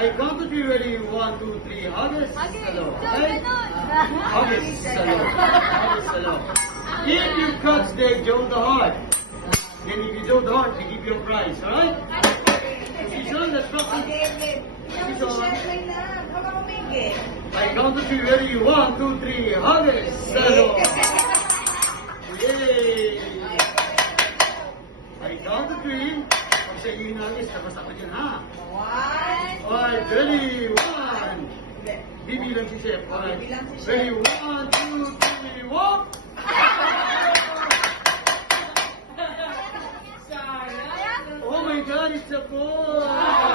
I count to three, ready? 1, 2, 3. Huggies. Hello. Right? Huggies. Hello. Huggies. Hello. If you catch the Joe the Heart, then if you Joe the Heart, you give your prize. Alright? Position, let's go. Position. I count to three, ready? 1, 2, 3. Huggies. Hello. Yay! I count to three. Pag sa iyo yung huggies, tapos ako dyan, ha? 1, ready? 1. Bibilang si Chef. Alright. Ready? 1, 2, 3, walk! Oh my God, it's a ball!